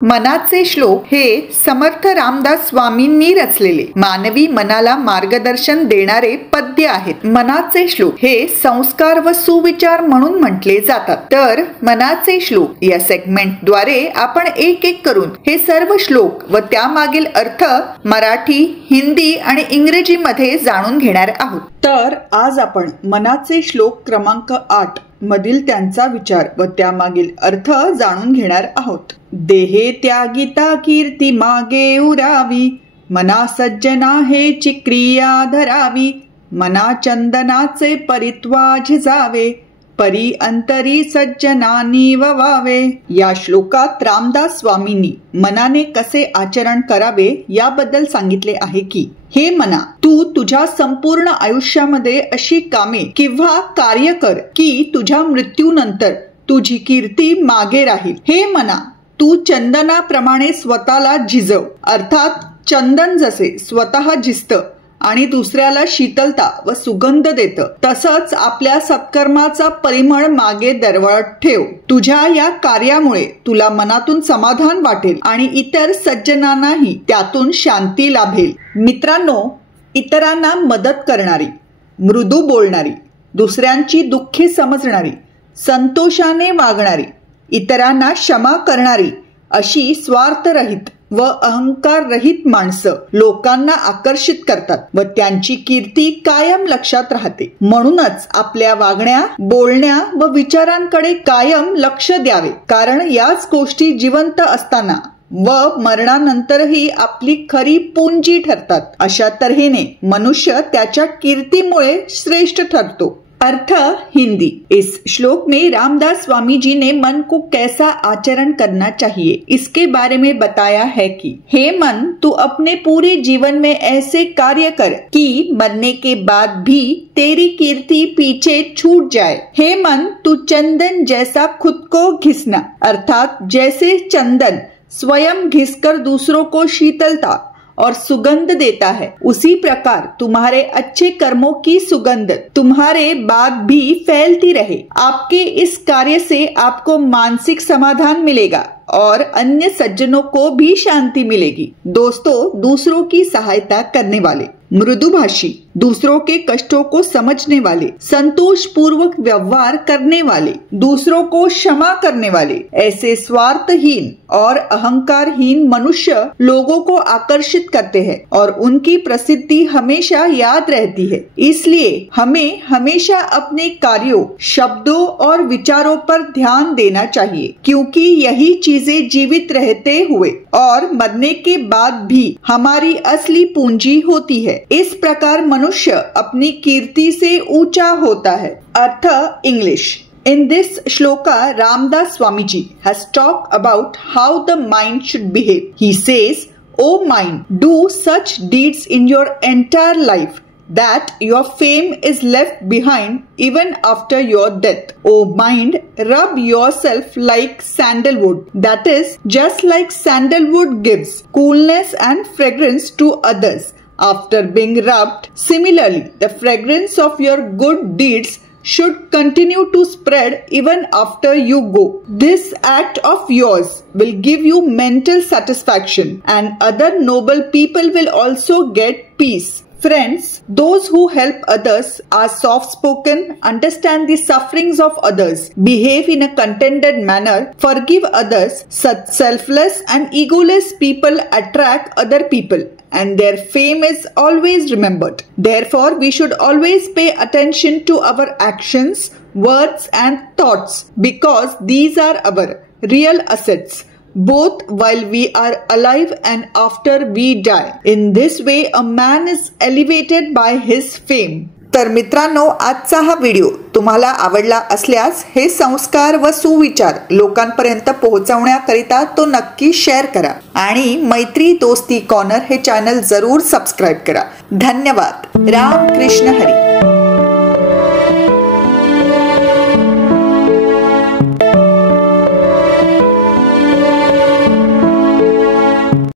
मनाचे श्लोक हे समर्थ रामदास स्वामींनी रचलेले मानवी मनाला मार्गदर्शन देणारे पद्य आहेत। मनाचे श्लोक हे संस्कार व सुविचार म्हणून म्हटले जातात। तर मनाचे श्लोक या सेगमेंटद्वारे आपण एक एक करून हे सर्व श्लोक व त्यामागील अर्थ मराठी, हिंदी आणि इंग्रजी मध्ये जाणून घेणार आहोत। तर आज आपण मनाचे श्लोक क्रमांक 8 मधील त्यांचा विचार व त्यामागील अर्थ जाणून घेणार आहोत। देहे त्यागिता कीर्ती मागे उरावी, मना सज्जना हेची क्रिया धरावी, मना चंदनाचे परित्वा झिजावे, परी अंतरी सज्जनानी ववावे। या श्लोकात रामदास स्वामींनी मनाने कसे आचरण करावे याबद्दल सांगितले आहे की हे मना, तू तुझ्या संपूर्ण आयुष्यामध्ये अशी कामे किंवा कार्य कर की तुझ्या मृत्यूनंतर तुझी कीर्ती मागे राहील। हे मना, तू चंदनाप्रमाणे स्वतःला झिजव, अर्थात चंदन जसे स्वतः झिजतं आणि दुसऱ्याला शीतलता व सुगंध देतं, तसंच आपल्या सत्कर्माचा परिमळ मागे दरवळत ठेव। तुझ्या या कार्यामुळे तुला मनातून समाधान वाटेल आणि इतर सज्जनांनाही त्यातून शांती लाभेल। मित्रांनो, इतरांना मदत करणारी, मृदू बोलणारी, दुसऱ्यांची दुःखे समजणारी, संतोषाने वागणारी, इतरांना क्षमा करणारी अशी स्वार्थरहित व अहंकार रहित माणसं लोकांना आकर्षित करतात व त्यांची कीर्ती कायम लक्षात राहते। म्हणूनच आपल्या वागण्या, बोलण्या व विचारांकडे कायम लक्ष द्यावे, कारण याच गोष्टी जिवंत असताना व मरणानंतरही आपली खरी पुंजी ठरतात। अशा तऱ्हेने मनुष्य त्याच्या कीर्तीमुळे श्रेष्ठ ठरतो। अर्थ हिंदी। इस श्लोक में रामदास स्वामी जी ने मन को कैसा आचरण करना चाहिए इसके बारे में बताया है कि हे मन, तू अपने पूरे जीवन में ऐसे कार्य कर कि मरने के बाद भी तेरी कीर्ति पीछे छूट जाए। हे मन, तू चंदन जैसा खुद को घिसना, अर्थात जैसे चंदन स्वयं घिसकर दूसरों को शीतलता और सुगंध देता है, उसी प्रकार तुम्हारे अच्छे कर्मों की सुगंध तुम्हारे बाद भी फैलती रहे। आपके इस कार्य से आपको मानसिक समाधान मिलेगा और अन्य सज्जनों को भी शांति मिलेगी। दोस्तों, दूसरों की सहायता करने वाले, मृदुभाषी, दूसरों के कष्टों को समझने वाले, संतोष पूर्वक व्यवहार करने वाले, दूसरों को क्षमा करने वाले, ऐसे स्वार्थहीन और अहंकारहीन मनुष्य लोगों को आकर्षित करते हैं और उनकी प्रसिद्धि हमेशा याद रहती है। इसलिए हमें हमेशा अपने कार्यों, शब्दों और विचारों पर ध्यान देना चाहिए, क्योंकि यही चीजें जीवित रहते हुए और मरने के बाद भी हमारी असली पूंजी होती है। इस प्रकार मनुष्य अपनी कीर्ति से ऊंचा होता है। अर्थ English. In this shloka, Ramdas Swamiji has talked about how the mind should behave. He says, "O mind, do such deeds in your entire life that your fame is left behind even after your death. O mind, rub yourself like sandalwood. That is, just like sandalwood gives coolness and fragrance to others. After being rubbed, similarly, the fragrance of your good deeds should continue to spread even after you go. This act of yours will give you mental satisfaction, and other noble people will also get peace. Friends, those who help others are soft-spoken, understand the sufferings of others, behave in a contented manner, forgive others. Such selfless and egoless people attract other people, and their fame is always remembered. Therefore, we should always pay attention to our actions, words and thoughts, because these are our real assets, both while we are alive and after we die. In this way, a man is elevated by his fame. तर मित्रांनो, आजचा हा video तुम्हाला आवडला असल्यास हे संस्कार व सुविचार लोकांपर्यंत पोहोचवण्याकरिता तो नक्की शेअर करा आणि मैत्री दोस्ती कॉर्नर हे चॅनल जरूर सबस्क्राइब करा। धन्यवाद। राम कृष्ण हरी।